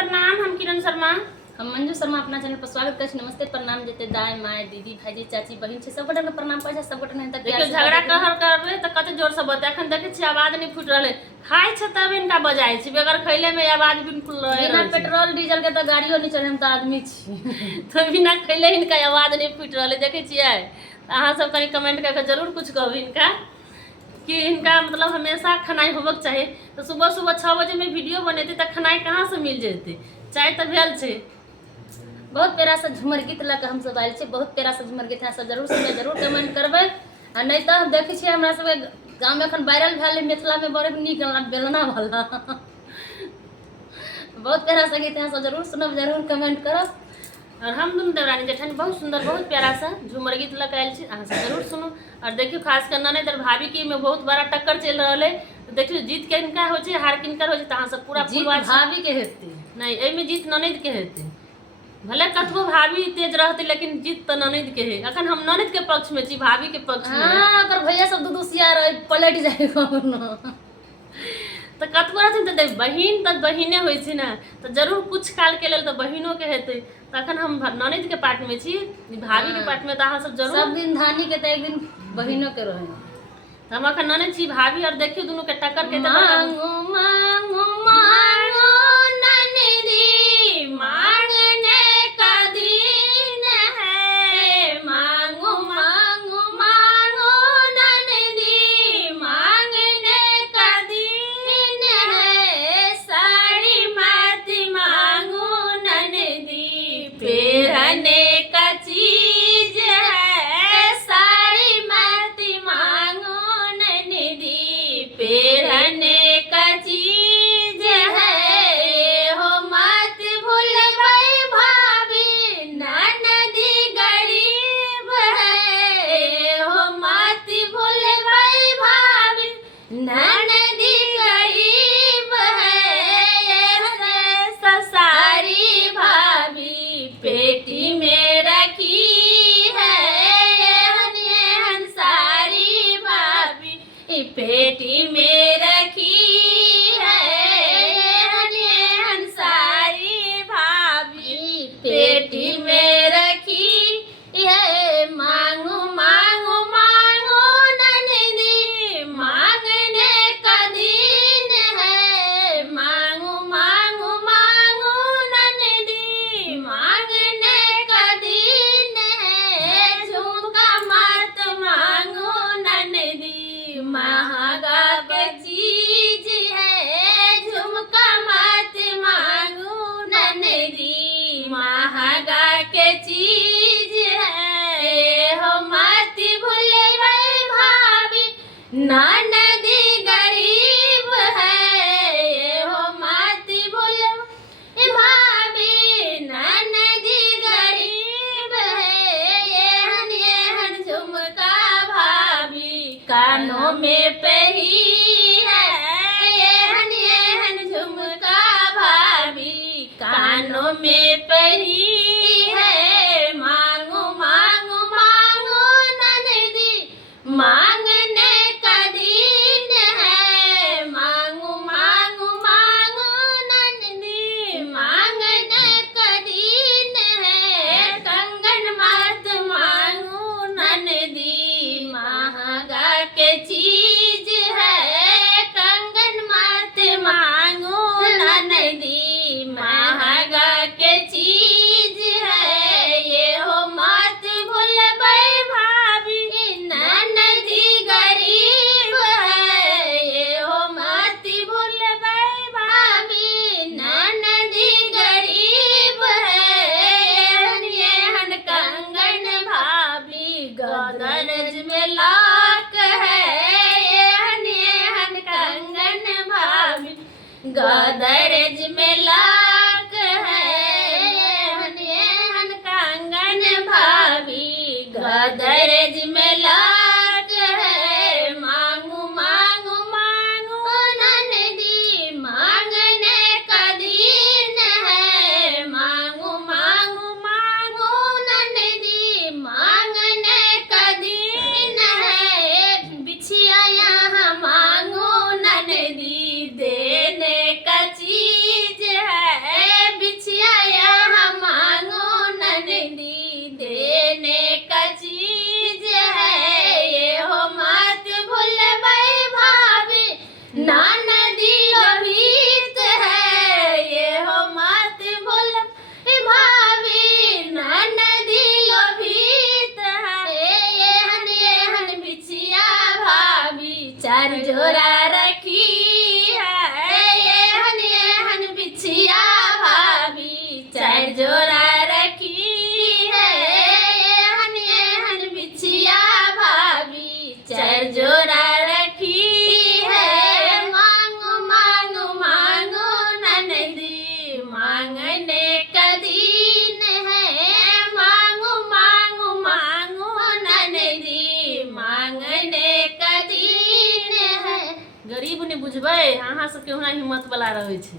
प्रणाम। हम किरण शर्मा, हम मंजू शर्मा अपना चैनल पर स्वागत कर नमस्ते प्रणाम जते दाई माय दीदी भाईजी चाची बहन छे सब गोटे के प्रणाम कर सब गोटे नहीं तक देखियो झगड़ा कहर करबे त कते जोर से बता। एखन देखे छी आवाज नहीं फूट रहले, खाई छ तब इनका बजाई छी, बगैर खइले में आवाज बिल्कुल बिना पेट्रोल डीजल के तो गाड़ियों नहीं चढ़े, हम तो आदमी छी तो बिना खइले इनका आवाज नहीं फूट रहले। देखे छियै अहाँ सब कनी कमेंट करके जरूर कुछ कहब इनका कि इनका मतलब हमेशा खनाई होबक चाहिए। तो सुबह सुबह 6 बजे में वीडियो बनेती तो खनाई कहाँ से मिल जेते, चाय तो भेल छे। बहुत प्यारा सा झुमर गीत लग हम सब आयल छे, बहुत प्यारा सा झुमर गीत है, सब जरूर सुने जरूर कमेंट करबे। आ नहीं तो देखे छी हमरा सब गांव में एखन वायरल भेल मिथिला में बड़े नीक बेलना वाला बहुत प्यारा सा गीत है, सब जरूर सुनब जरूर कमेंट करब। और हम दुनू देवरानी जेठानी बहुत सुंदर बहुत प्यारा सा झूमर गीत लग आयल छी, अहाँ सब जरूर सुनू। और देखियो खास कर ननद और भाभी की में बहुत बड़ा टक्कर चल रहा है। तो देखियो जीत किनका हो छे हार किनकर हो छे, त अहाँ सब पूरा जीत भाभी के हेते नहीं, ए में जीत ननद के हेते। भले कतबो भाभी तेज रहती लेकिन जीत तो ननद के है। अखन हम ननद के पक्ष में छी, भाभी के पक्ष में। हां अगर भैया सब दुदुसिया रहे पलट जाए कोनो तो कतबो रहथिन तो देख बहिन तो बहिने होइ छै ना, तो जरूर कुछ काल के लेल तो बहिनों के हेते। तो अखन हम ननद के पार्ट में छी, भाभी के पार्ट में तो अहाँ सब जरूर सब दिन धानी के तो एक दिन बहिनों के रहे। तो हम अखन ननद छी भाभी और देखियो दोनों के टक्कर के मांगो मांगो मांगो ननदी मांगने का दिन है, मांगो मांगो मांगो ननदी मांगने का दिन है, साड़ी मत मांगो ननदी पहनने का चीज है, साड़ी मत मांगो ननदी पहनने का चीज है, हो मत भूल गई भाभी ननदी गरीब है, हो मत भूल गई भाभी ननदी गरीब है, ससारी भाभी पेटी में रखी है, सारी भाभी पेटी में रखी है, सारी भाभी पेटी में रखी है, मांगो मांगो मांगो ननदी मांगने का दिन है, मांगो मांगो मांगो ननदी मांगने का दिन है, झुमका मत मांगो ननदी महंगा के चीज है, झुमका मत मांगो ननदी महंगा के चीज है, हो मत भूल गई भाभी ननदी गरीब है, हो मत भूल भाभी ननदी गरीब है, येहन झुमका भाभी कानों में पही है, येहन झुमका भाभी कानों में पही है, मांगो मांगो मांगो ननदी मांगने का दिन है, मांगो मांगो मांगो ननदी मांगने का दिन है, कंगन मत मांगो ननदी महंगा के चीज है, कंगन मत मांगो ननदी महंगा के चीज है, ये हो मत भूल गई भाभी ननदी गरीब है, ये हो मत भूल गई भाभी ननदी गरीब है, येहन कंगन भाभी गदरज में लाक है, येहन कंगन भाभी गदरज में लाक है, येहन कंगन भाभी गदरज में लाक है, मांगो मांगो मांगो ननदी मांगने का दिन है, मांगो मांगो मांगो ननदी मांगने का दिन है, बिछिया यहाँ मांगो ननदी देने का चीज है, बुझबै, अहाँ सब केहू ना हिम्मत वाला रहै छै।